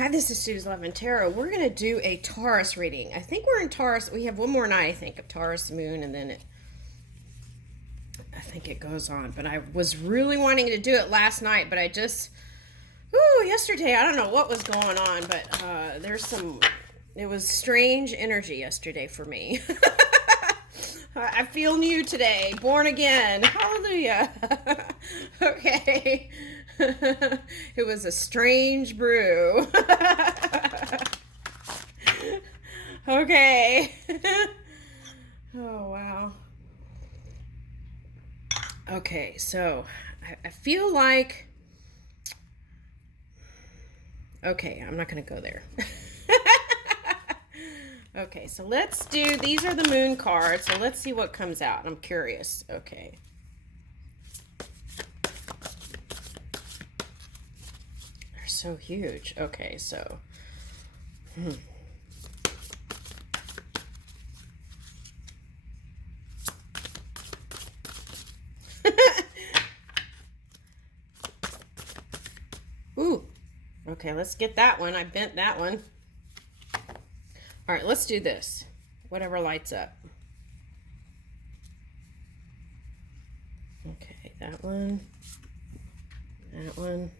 Hi, this is Sue's Love and Tarot. We're going to do a Taurus reading. I think we're in Taurus. We have one more night, I think, of Taurus moon, and then I think it goes on. But I was really wanting to do it last night, but yesterday, I don't know what was going on, but it was strange energy yesterday for me. I feel new today, born again. Hallelujah. Okay. It was a strange brew. Okay. Oh, wow. Okay, so I feel like. Okay, I'm not going to go there. Okay, so let's do. These are the moon cards, so let's see what comes out. I'm curious. Okay. They're so huge. Okay, so. Ooh. Okay, let's get that one. I bent that one. All right, let's do this. Whatever lights up. Okay, that one. That one.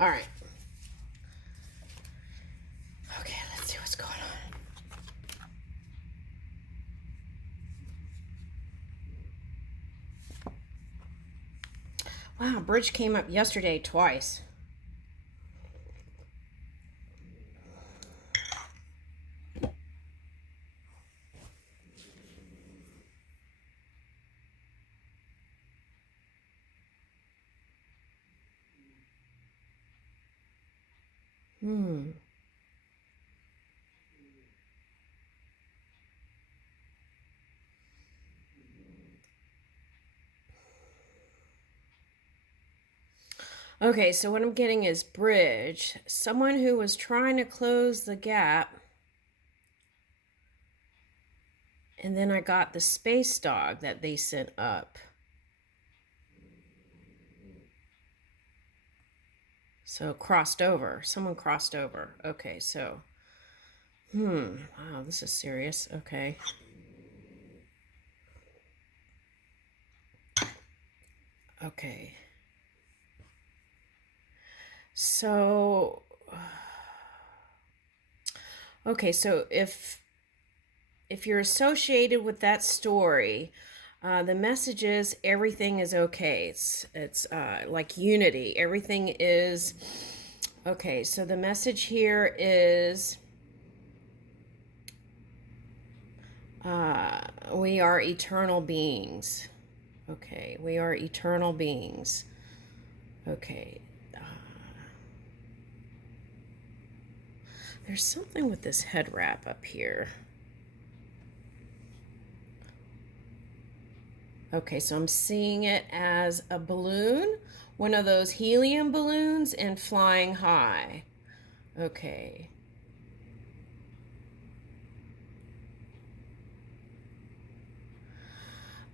All right. Okay, let's see what's going on. Wow, bridge came up yesterday twice. Okay, so what I'm getting is bridge. Someone who was trying to close the gap. And then I got the space dog that they sent up. So crossed over. Someone crossed over. Okay, so. Wow, this is serious. Okay. Okay. So. Okay, so if you're associated with that story, the message is everything is okay. It's like unity. Everything is okay. So the message here is we are eternal beings. Okay, we are eternal beings. Okay. There's something with this head wrap up here. Okay, so I'm seeing it as a balloon, one of those helium balloons, and flying high. Okay.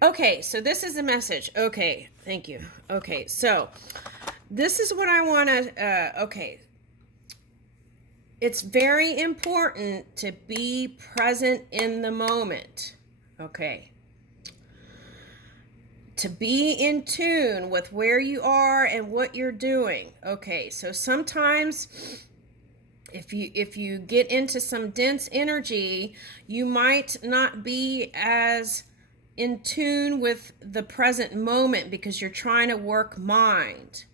Okay, so this is the message. Okay, thank you. Okay, so this is what I want to, okay. It's very important to be present in the moment. Okay. To be in tune with where you are and what you're doing. Okay, so sometimes if you get into some dense energy, you might not be as in tune with the present moment because you're trying to work mind.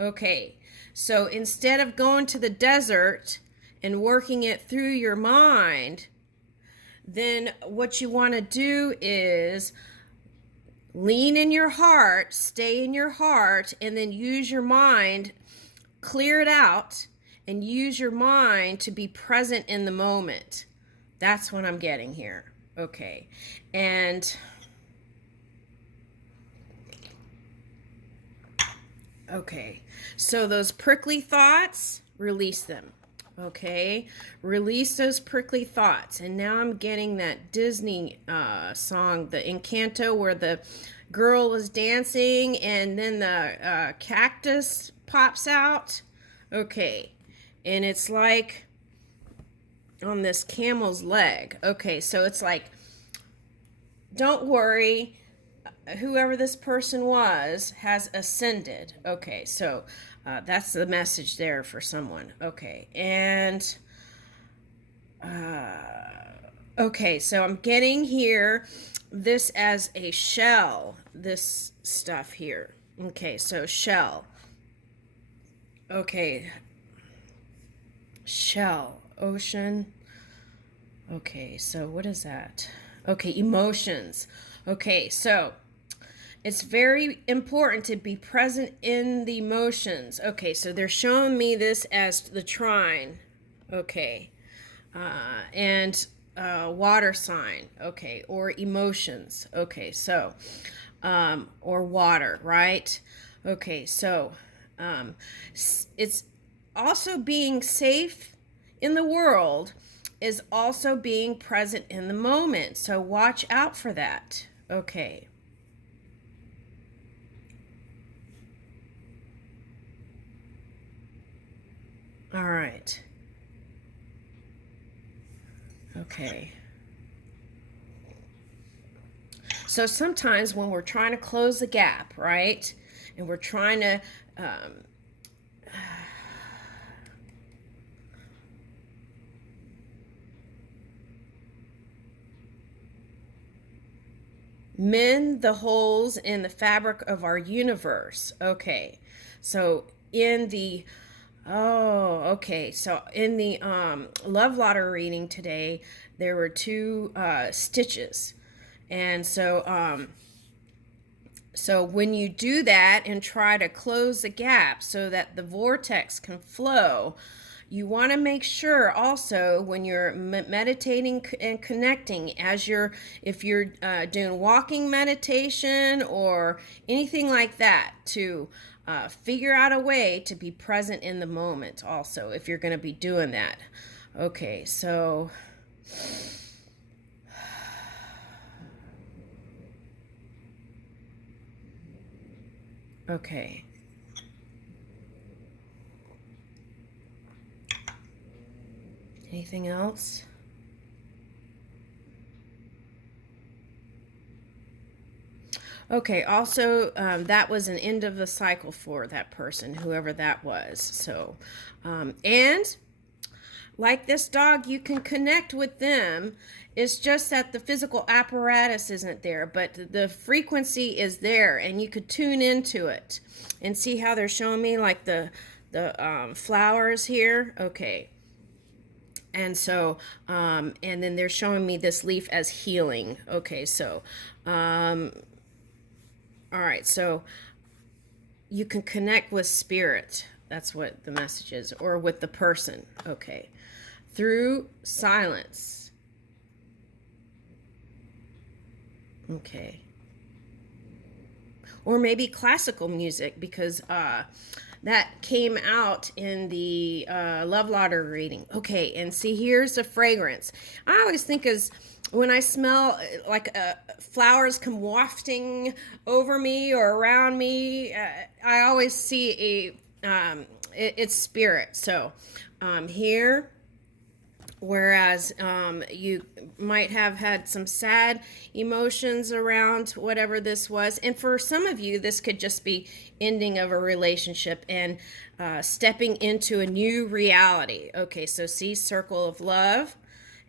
Okay, so instead of going to the desert and working it through your mind, then what you want to do is lean in your heart, stay in your heart, and then use your mind, clear it out, and use your mind to be present in the moment. That's what I'm getting here. Okay. And Okay, so those prickly thoughts, release them. Okay, release those prickly thoughts. And now I'm getting that Disney song, the Encanto, where the girl is dancing and then the cactus pops out. Okay, and it's like on this camel's leg. Okay, so it's like, don't worry, whoever this person was has ascended. Okay, so that's the message there for someone. Okay, and okay, so I'm getting here this as a shell, this stuff here. Okay, so shell. Okay, shell, ocean. Okay, so what is that? Okay, emotions. Okay, so it's very important to be present in the emotions. Okay, so they're showing me this as the trine. Okay, and water sign. Okay, or emotions. Okay, so, or water, right? Okay, so it's also being safe in the world is also being present in the moment. So watch out for that. Okay. All right. Okay. So sometimes when we're trying to close the gap, right? And we're trying to mend the holes in the fabric of our universe. Okay. So in the okay. So in the love letter reading today, there were two stitches. And so when you do that and try to close the gap so that the vortex can flow, you want to make sure also when you're meditating and connecting, if you're doing walking meditation or anything like that, to figure out a way to be present in the moment also, if you're going to be doing that. Okay, so okay. Anything else? Okay, also, that was an end of the cycle for that person, whoever that was. So, and like this dog, you can connect with them. It's just that the physical apparatus isn't there, but the frequency is there, and you could tune into it and see how they're showing me, like the flowers here. Okay. And so, and then they're showing me this leaf as healing. Okay, so, all right, so you can connect with spirit. That's what the message is, or with the person. Okay, through silence. Okay, or maybe classical music, because that came out in the love letter reading. Okay, and see, here's a fragrance. I always think as when I smell like flowers come wafting over me or around me, I always see it's spirit. So here, whereas you might have had some sad emotions around whatever this was, and for some of you this could just be ending of a relationship and stepping into a new reality. Okay, so see, circle of love.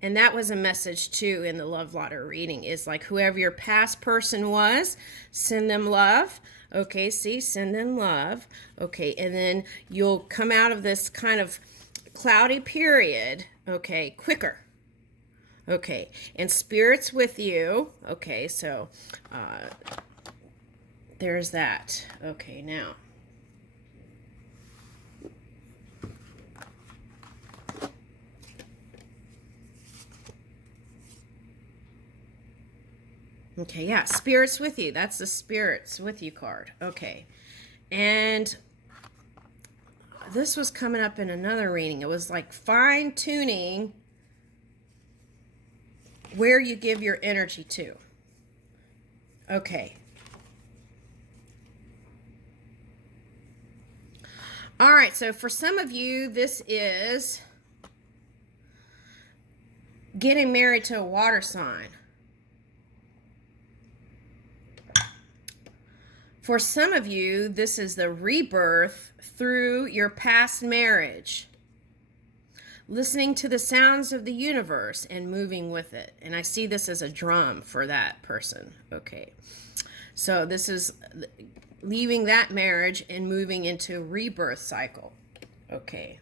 And that was a message too in the love letter reading, is like whoever your past person was, send them love. Okay, see, send them love. Okay, and then you'll come out of this kind of cloudy period, okay, quicker. Okay, and spirit's with you. Okay, so there's that. Okay, now. Okay, yeah, spirit's with you. That's the spirits with you card. Okay, and this was coming up in another reading. It was like fine tuning where you give your energy to. Okay. All right, so for some of you, this is getting married to a water sign. For some of you, this is the rebirth through your past marriage. Listening to the sounds of the universe and moving with it. And I see this as a drum for that person. Okay. So this is leaving that marriage and moving into rebirth cycle. Okay.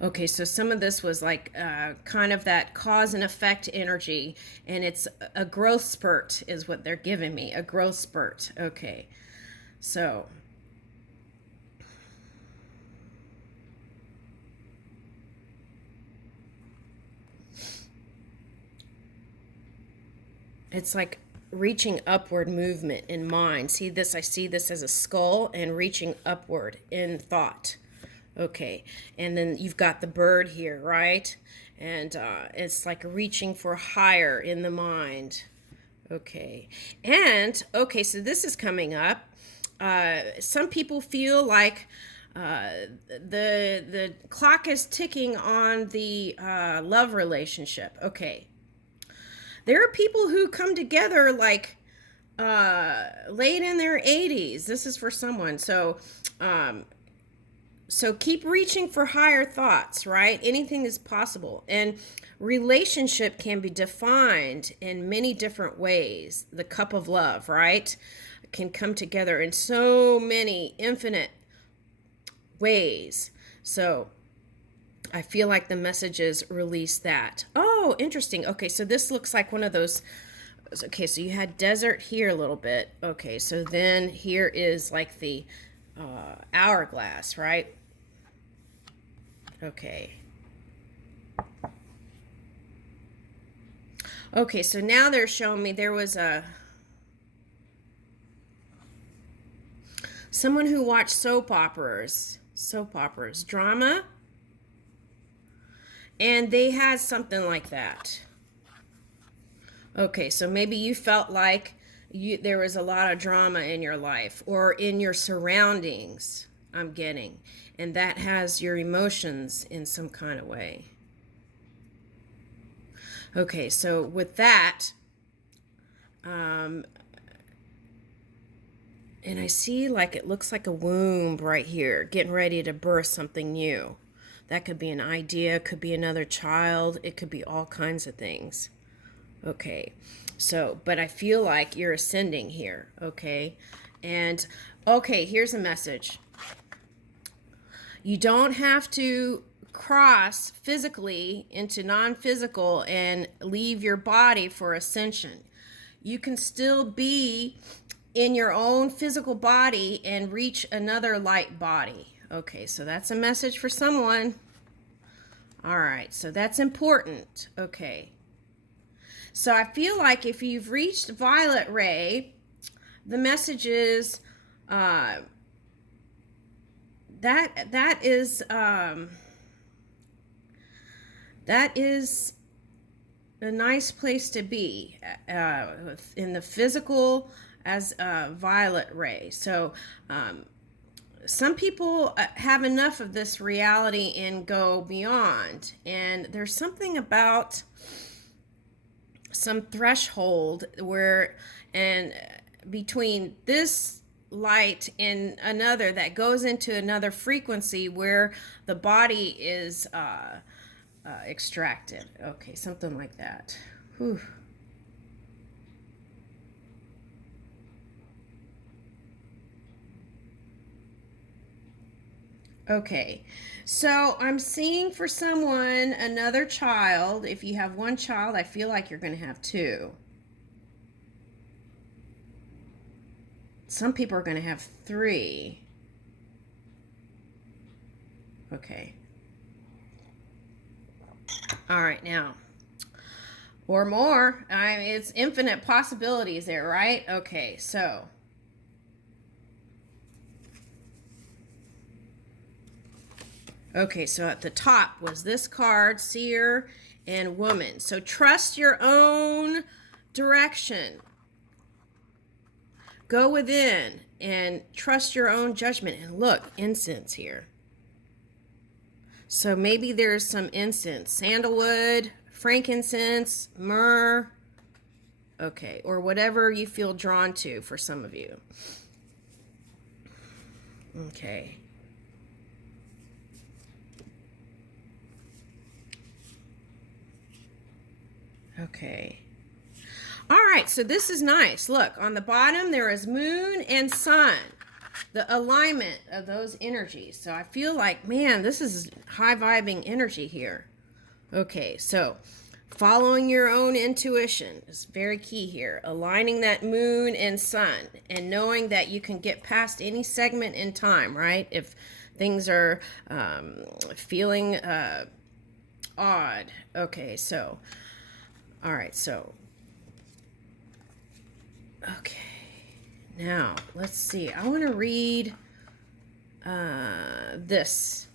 Okay, so some of this was like kind of that cause and effect energy, and it's a growth spurt is what they're giving me, a growth spurt. Okay, so it's like reaching upward movement in mind. See this? I see this as a skull and reaching upward in thought. Okay, and then you've got the bird here, right? And it's like reaching for higher in the mind. Okay, and okay, so this is coming up. Some people feel like the clock is ticking on the love relationship. Okay, there are people who come together like late in their 80s. This is for someone. So keep reaching for higher thoughts, right? Anything is possible. And relationship can be defined in many different ways. The cup of love, right? Can come together in so many infinite ways. So I feel like the messages release that. Oh, interesting. Okay, so this looks like one of those. Okay, so you had desert here a little bit. Okay, so then here is like the hourglass, right? Okay. Okay, so now they're showing me there was someone who watched soap operas, drama, and they had something like that. Okay, so maybe you felt like there was a lot of drama in your life or in your surroundings, I'm getting, and that has your emotions in some kind of way. Okay, so with that, and I see like it looks like a womb right here, getting ready to birth something new. That could be an idea, could be another child, it could be all kinds of things. Okay, so, but I feel like you're ascending here, okay? And, okay, here's a message. You don't have to cross physically into non-physical and leave your body for ascension. You can still be in your own physical body and reach another light body. Okay, so that's a message for someone. All right, so that's important. Okay. So I feel like if you've reached violet ray, the message is that is a nice place to be in the physical as violet ray. So some people have enough of this reality and go beyond, and there's something about some threshold where, and between this light and another that goes into another frequency where the body is extracted. Okay, something like that. Whew. Okay, so I'm seeing for someone another child. If you have one child, I feel like you're going to have two. Some people are going to have three. Okay. All right, now. Or more. I mean, it's infinite possibilities there, right? Okay, so Okay, so at the top was this card, seer and woman. So trust your own direction. Go within and trust your own judgment. And look, incense here. So maybe there's some incense, sandalwood, frankincense, myrrh, okay, or whatever you feel drawn to for some of you. Okay. Okay. All right, so this is nice. Look, on the bottom there is moon and sun, the alignment of those energies. So I feel like, man, this is high vibing energy here. Okay, so following your own intuition is very key here. Aligning that moon and sun and knowing that you can get past any segment in time, right? If things are feeling odd. Okay, so, all right, so, okay. Now, let's see. I want to read this.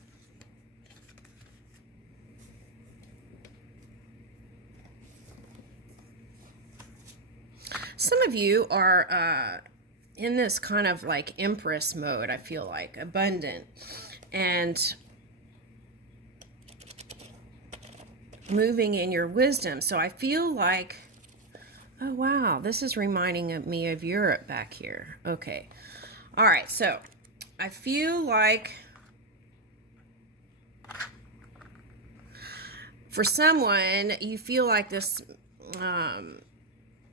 Some of you are in this kind of like Empress mode, I feel like, abundant, and moving in your wisdom. So I feel like, oh wow, this is reminding me of Europe back here. Okay. All right, so I feel like for someone, you feel like this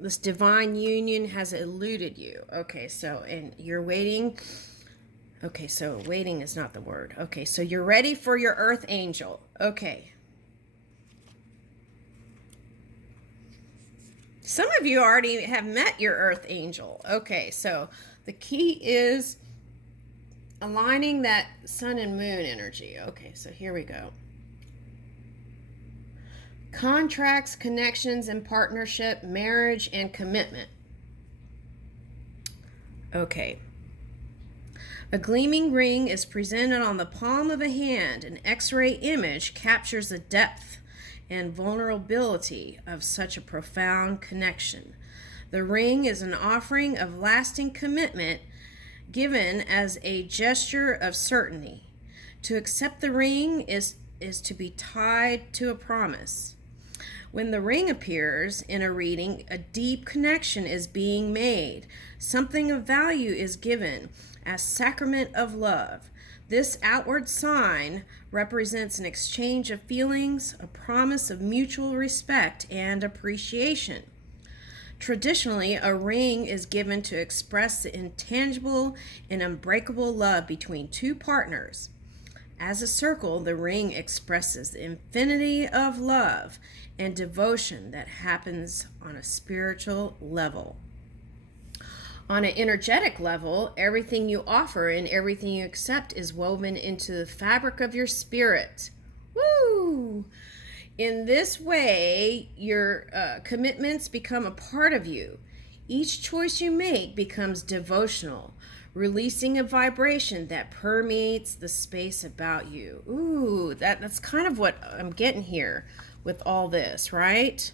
this divine union has eluded you. Okay, so, and you're waiting. Okay, so waiting is not the word. Okay, so you're ready for your earth angel. Okay. Some of you already have met your earth angel. Okay, so the key is aligning that sun and moon energy. Okay, so here we go. Contracts, connections, and partnership, marriage, and commitment. Okay. A gleaming ring is presented on the palm of a hand. An X-ray image captures the depth and vulnerability of such a profound connection. The ring is an offering of lasting commitment given as a gesture of certainty. To accept the ring is to be tied to a promise. When the ring appears in a reading, a deep connection is being made. Something of value is given as sacrament of love. This outward sign represents an exchange of feelings, a promise of mutual respect and appreciation. Traditionally, a ring is given to express the intangible and unbreakable love between two partners. As a circle, the ring expresses the infinity of love and devotion that happens on a spiritual level. On an energetic level, everything you offer and everything you accept is woven into the fabric of your spirit. Woo! In this way, your commitments become a part of you. Each choice you make becomes devotional, releasing a vibration that permeates the space about you. Ooh, that's kind of what I'm getting here with all this, right?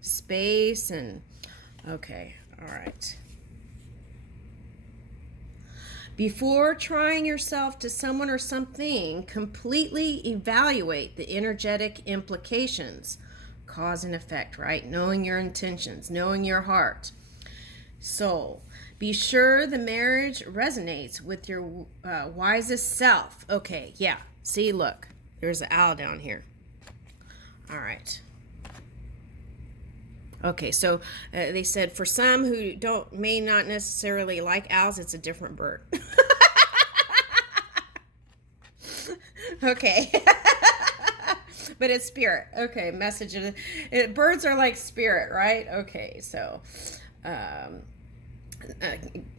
Space and, okay, all right. Before trying yourself to someone or something, completely evaluate the energetic implications, cause and effect, right? Knowing your intentions, knowing your heart, soul. Be sure the marriage resonates with your wisest self. Okay, yeah. See, look, there's an owl down here. All right. Okay, so they said for some who may not necessarily like owls, it's a different bird. Okay. But it's spirit. Okay, message of birds are like spirit, right? Okay, so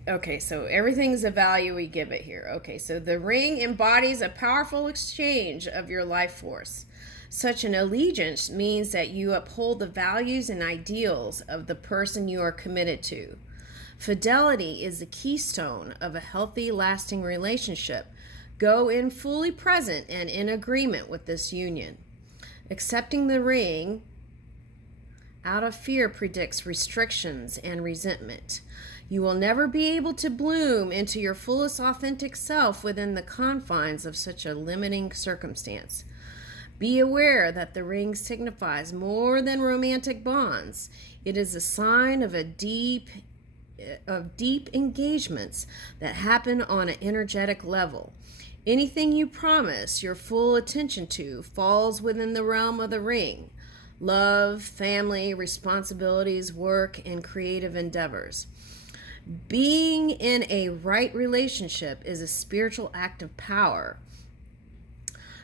okay, so everything's a value we give it here. Okay, so the ring embodies a powerful exchange of your life force. Such an allegiance means that you uphold the values and ideals of the person you are committed to. Fidelity is the keystone of a healthy, lasting relationship. Go in fully present and in agreement with this union. Accepting the ring out of fear predicts restrictions and resentment. You will never be able to bloom into your fullest authentic self within the confines of such a limiting circumstance. Be aware that the ring signifies more than romantic bonds. It is a sign of deep engagements that happen on an energetic level. Anything you promise your full attention to falls within the realm of the ring. Love, family, responsibilities, work, and creative endeavors. Being in a right relationship is a spiritual act of power.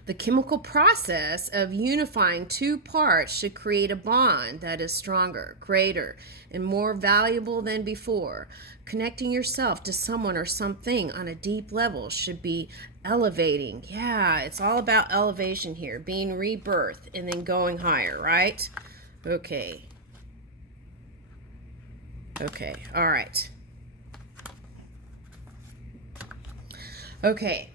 The chemical process of unifying two parts should create a bond that is stronger, greater, and more valuable than before. Connecting yourself to someone or something on a deep level should be elevating. Yeah, it's all about elevation here, being rebirth and then going higher, right? Okay. Okay, all right. Okay.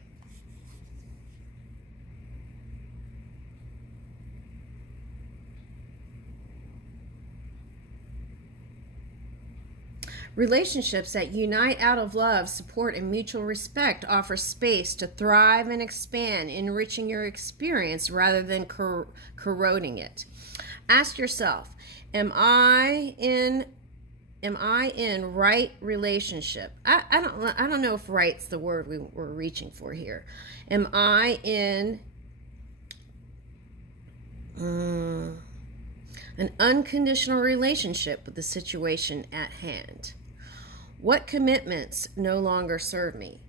Relationships that unite out of love, support, and mutual respect offer space to thrive and expand, enriching your experience rather than corroding it. Ask yourself, am I in right relationship? I don't know if right's the word we're reaching for here. Am I in an unconditional relationship with the situation at hand? What commitments no longer serve me?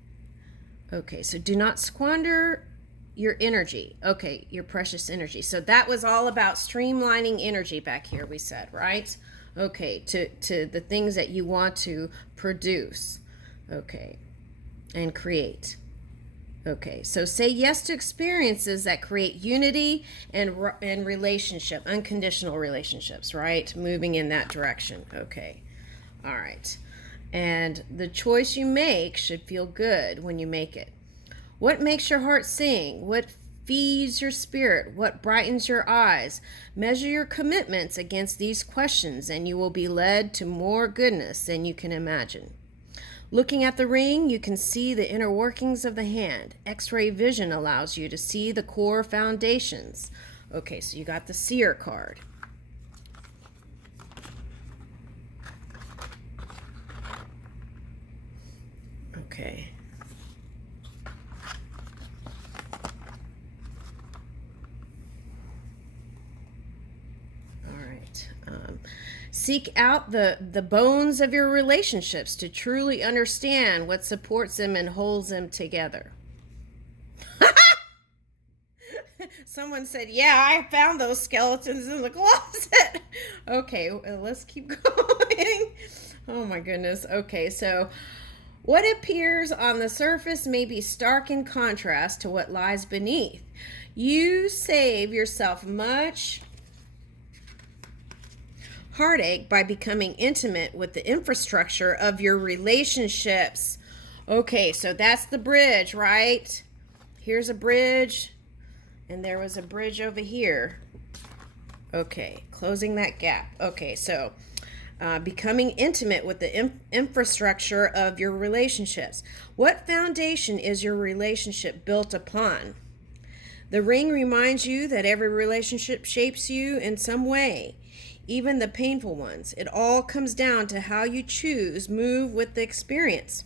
Okay, so do not squander your energy. Okay, your precious energy. So that was all about streamlining energy back here, we said, right? Okay, to the things that you want to produce. Okay, and create. Okay, so say yes to experiences that create unity and relationship, unconditional relationships, right? Moving in that direction. Okay, all right. And the choice you make should feel good when you make it. What makes your heart sing? What feeds your spirit? What brightens your eyes? Measure your commitments against these questions, and you will be led to more goodness than you can imagine. Looking at the ring, you can see the inner workings of the hand. X-ray vision allows you to see the core foundations. Okay, so you got the seer card. Okay. All right. Seek out the bones of your relationships to truly understand what supports them and holds them together. Someone said, yeah, I found those skeletons in the closet. Okay, let's keep going. Oh my goodness. Okay, so what appears on the surface may be stark in contrast to what lies beneath. You save yourself much heartache by becoming intimate with the infrastructure of your relationships. Okay, so that's the bridge, right? Here's a bridge, and there was a bridge over here. Okay, closing that gap. Okay, so becoming intimate with the infrastructure of your relationships. What foundation is your relationship built upon? The ring reminds you that every relationship shapes you in some way, even the painful ones. It all comes down to how you choose, move with the experience,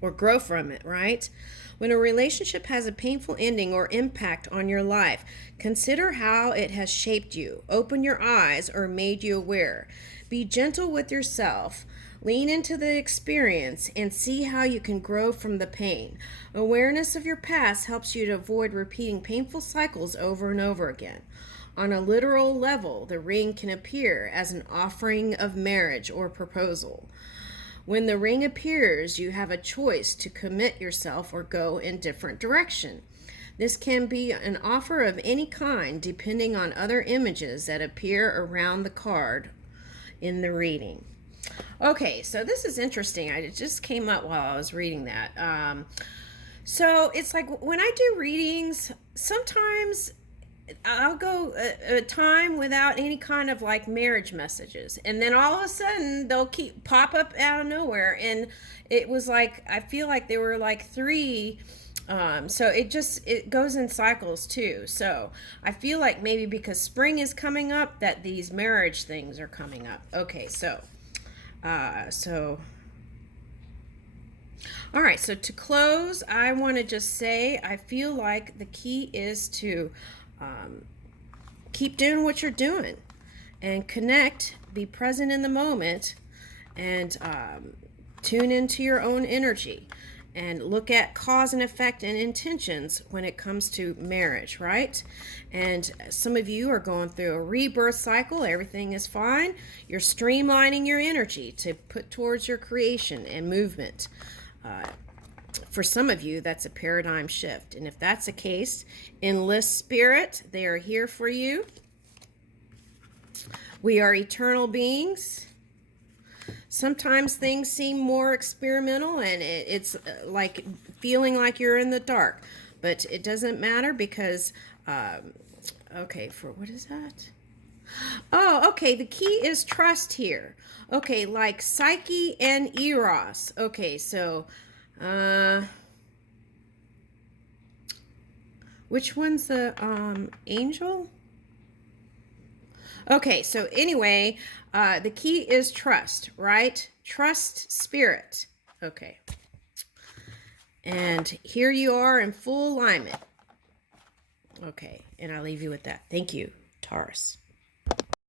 or grow from it, right? When a relationship has a painful ending or impact on your life, consider how it has shaped you, opened your eyes, or made you aware. Be gentle with yourself. Lean into the experience and see how you can grow from the pain. Awareness of your past helps you to avoid repeating painful cycles over and over again. On a literal level, the ring can appear as an offering of marriage or proposal. When the ring appears, you have a choice to commit yourself or go in different direction. This can be an offer of any kind depending on other images that appear around the card in the reading. Okay, so this is interesting. It just came up while I was reading that. So it's like when I do readings, sometimes I'll go a time without any kind of like marriage messages, and then all of a sudden they'll keep pop up out of nowhere, and it was like I feel like there were like three. So it goes in cycles too. So I feel like maybe because spring is coming up, that these marriage things are coming up. Okay, so all right, so to close, I want to just say I feel like the key is to keep doing what you're doing and connect, be present in the moment, and tune into your own energy and look at cause and effect and intentions when it comes to marriage, right? And some of you are going through a rebirth cycle. Everything is fine. You're streamlining your energy to put towards your creation and movement. For some of you, that's a paradigm shift. And if that's the case, enlist spirit. They are here for you. We are eternal beings. Sometimes things seem more experimental and it's like feeling like you're in the dark. But it doesn't matter because, okay, for what is that? Oh, okay, the key is trust here. Okay, like Psyche and Eros. Okay, so, which one's the angel? Okay, so anyway, the key is trust, right? Trust spirit. Okay. And here you are in full alignment. Okay, and I'll leave you with that. Thank you, Taurus.